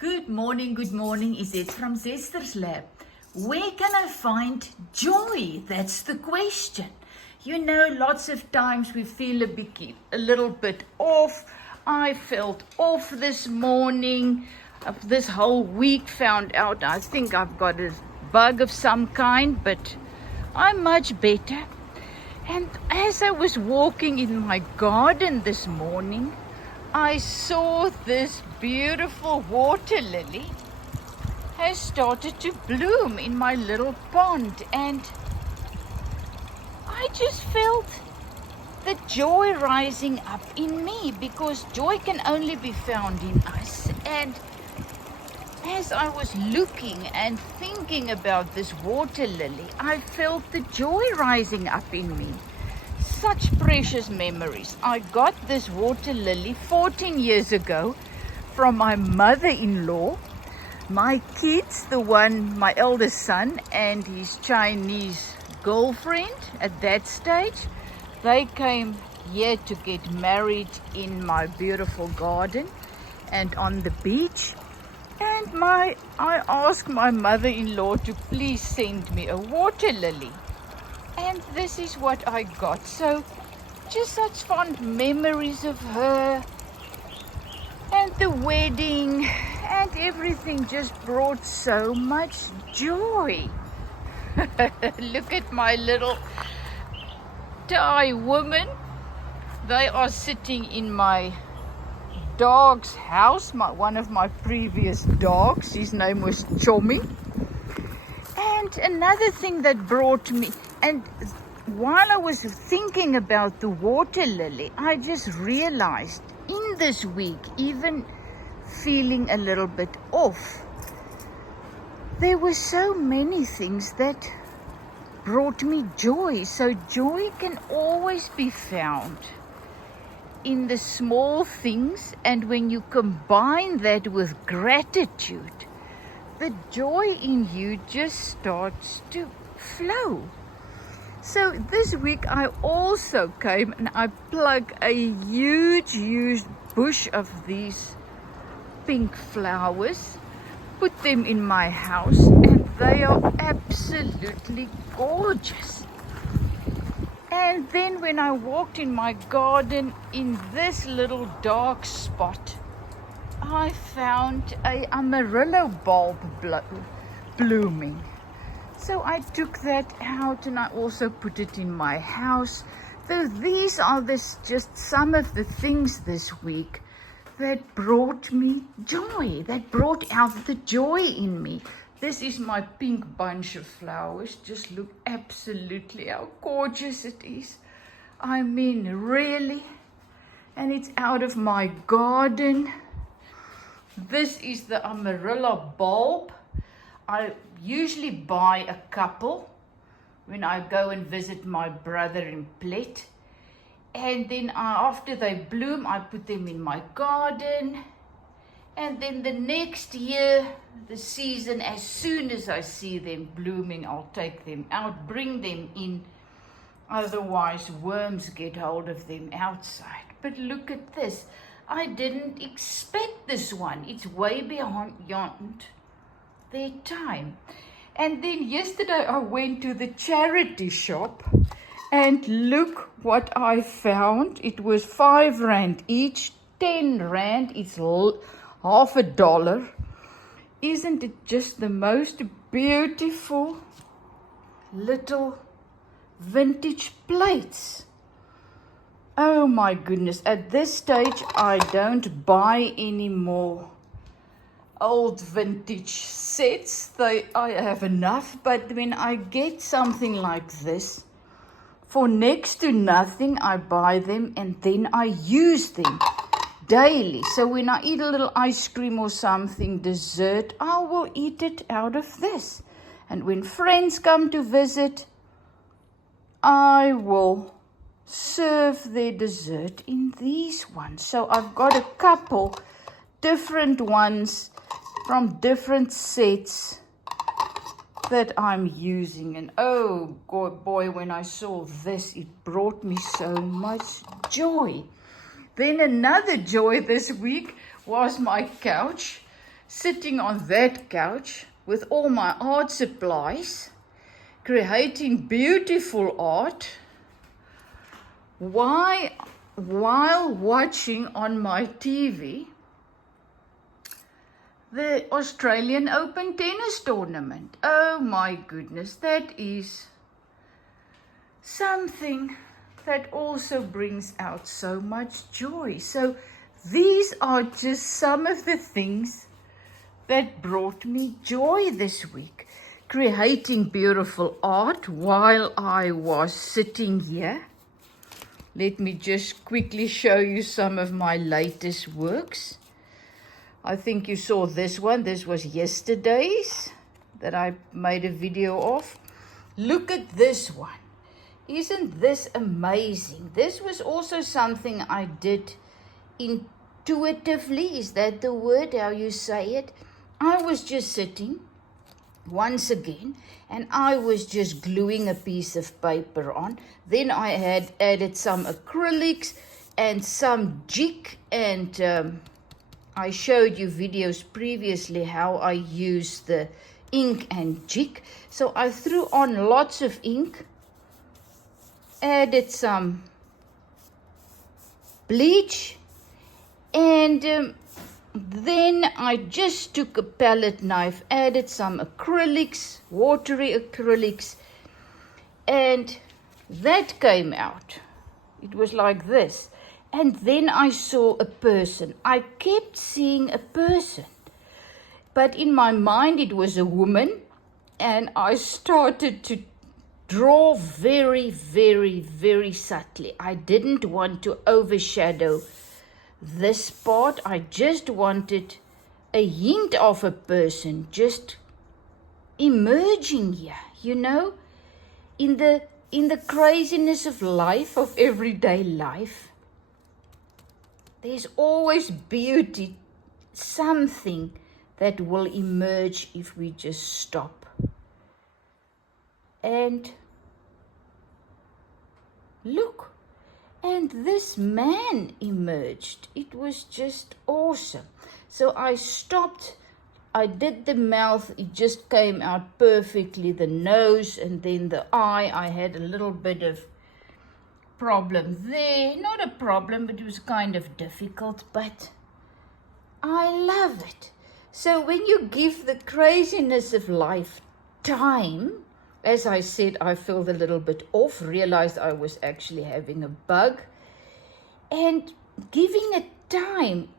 Good morning, Is it from Zester's Lab? Where can I find joy? That's the question. You know, lots of times we feel a little bit off. I felt off this morning. This whole week found out I think I've got a bug of some kind, but I'm much better. And as I was walking in my garden this morning, I saw this beautiful water lily has started to bloom in my little pond, and I just felt the joy rising up in me, because joy can only be found in us. And as I was looking and thinking about this water lily, I felt the joy rising up in me. Such precious memories. I got this water lily 14 years ago from my mother-in-law. My kids, my eldest son and his Chinese girlfriend at that stage, they came here to get married in my beautiful garden and on the beach. And I asked my mother-in-law to please send me a water lily. And this is what I got. So just such fond memories of her and the wedding, and everything just brought so much joy. Look at my little Thai woman. They are sitting in my dog's house, one of my previous dogs. His name was Chomi. And another thing that brought me, and while I was thinking about the water lily, I just realized in this week, even feeling a little bit off, there were so many things that brought me joy. So joy can always be found in the small things, and when you combine that with gratitude, the joy in you just starts to flow. So this week I also came and I plugged a huge bush of these pink flowers, put them in my house, and they are absolutely gorgeous. And then when I walked in my garden in this little dark spot, I found a amarillo bulb blooming. So I took that out and I also put it in my house. So these are just some of the things this week that brought me joy, that brought out the joy in me. This is my pink bunch of flowers. Just look absolutely how gorgeous it is. I mean, really. And it's out of my garden. This is the amarillo bulb. I usually buy a couple when I go and visit my brother in Plet. And then after they bloom, I put them in my garden. And then the next year, the season, as soon as I see them blooming, I'll take them out, bring them in. Otherwise, worms get hold of them outside. But look at this. I didn't expect this one. It's way beyond their time. And then yesterday I went to the charity shop, and look what I found. It was 5 rand each, 10 rand. It's half a dollar. Isn't it just the most beautiful little vintage plates? Oh my goodness. At this stage, I don't buy any more old vintage sets. I have enough, but when I get something like this, for next to nothing, I buy them and then I use them daily. So when I eat a little ice cream or something, dessert, I will eat it out of this. And when friends come to visit, I will serve their dessert in these ones. So I've got a couple different ones from different sets that I'm using. And oh God, boy, when I saw this, it brought me so much joy. Then another joy this week was my couch. sitting on that couch with all my art supplies, creating beautiful art, while watching on my TV the Australian Open tennis tournament. Oh my goodness, that is something that also brings out so much joy. So these are just some of the things that brought me joy this week. Creating beautiful art while I was sitting here. Let me just quickly show you some of my latest works. I think you saw this one. This was yesterday's that I made a video of. Look at this one. Isn't this amazing? This was also something I did intuitively. Is that the word, how you say it? I was just sitting once again, and I was just gluing a piece of paper on. Then I had added some acrylics and some jig, and I showed you videos previously how I use the ink and jig. So I threw on lots of ink, added some bleach, and then I just took a palette knife, added some acrylics, watery acrylics, and that came out. It was like this. And then I saw a person. I kept seeing a person. But in my mind it was a woman, and I started to draw very, very, very subtly. I didn't want to overshadow this part. I just wanted a hint of a person just emerging here, you know, in the craziness of life, of everyday life. There's always beauty, something that will emerge if we just stop. And look, and this man emerged. It was just awesome. So I stopped. I did the mouth. It just came out perfectly. The nose and then the eye. I had a little bit of problem there. Not a problem, but it was kind of difficult. But I love it. So when you give the craziness of life time, as I said, I felt a little bit off, realized I was actually having a bug, and giving it time,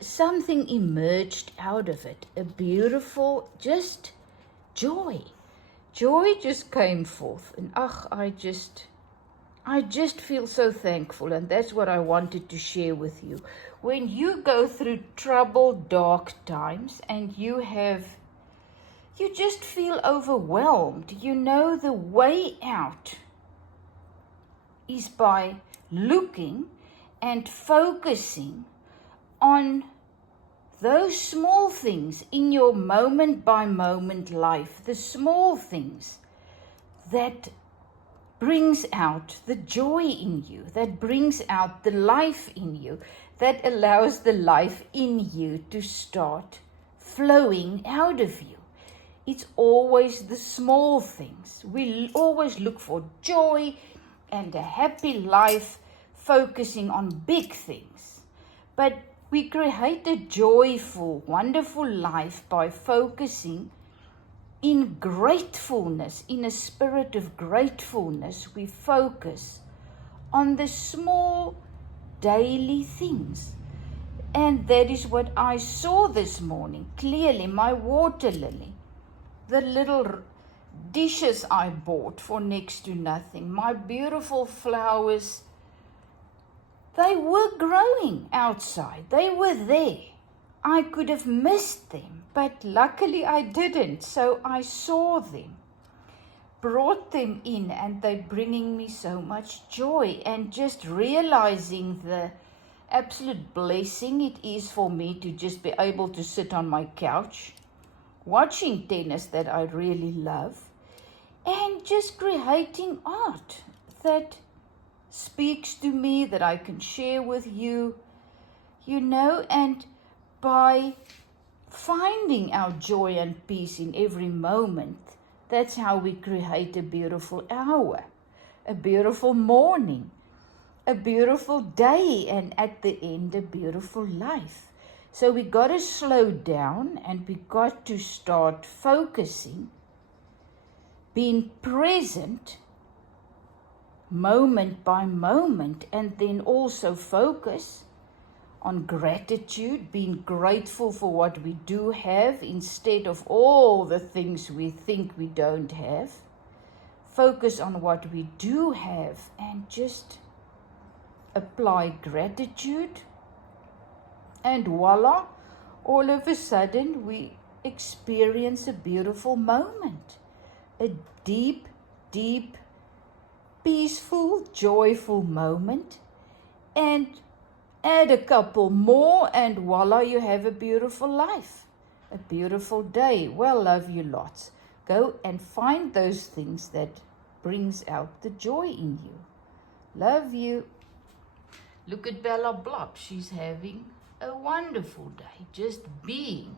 something emerged out of it. A beautiful, just joy. Joy just came forth. And I just feel so thankful, and that's what I wanted to share with you. When you go through troubled, dark times, and you just feel overwhelmed, you know the way out is by looking and focusing on those small things in your moment by moment life, the small things that brings out the joy in you, that brings out the life in you, that allows the life in you to start flowing out of you. It's always the small things. We always look for joy and a happy life, focusing on big things. But we create a joyful, wonderful life by focusing in gratefulness, in a spirit of gratefulness. We focus on the small daily things. And that is what I saw this morning. Clearly, my water lily, the little dishes I bought for next to nothing, my beautiful flowers, they were growing outside. They were there. I could have missed them, but luckily I didn't. So I saw them, brought them in, and they're bringing me so much joy. And just realizing the absolute blessing it is for me to just be able to sit on my couch, watching tennis that I really love, and just creating art that speaks to me, that I can share with you, you know, and by finding our joy and peace in every moment. That's how we create a beautiful hour, a beautiful morning, a beautiful day, and at the end, a beautiful life. So we got to slow down and we got to start focusing, being present moment by moment, and then also focus on gratitude, being grateful for what we do have instead of all the things we think we don't have. Focus on what we do have and just apply gratitude, and voila, all of a sudden we experience a beautiful moment, a deep, deep, peaceful, joyful moment, and add a couple more and voila, you have a beautiful life, a beautiful day. Well, love you lots. Go and find those things that brings out the joy in you. Love you. Look at Bella Blob. She's having a wonderful day, just being.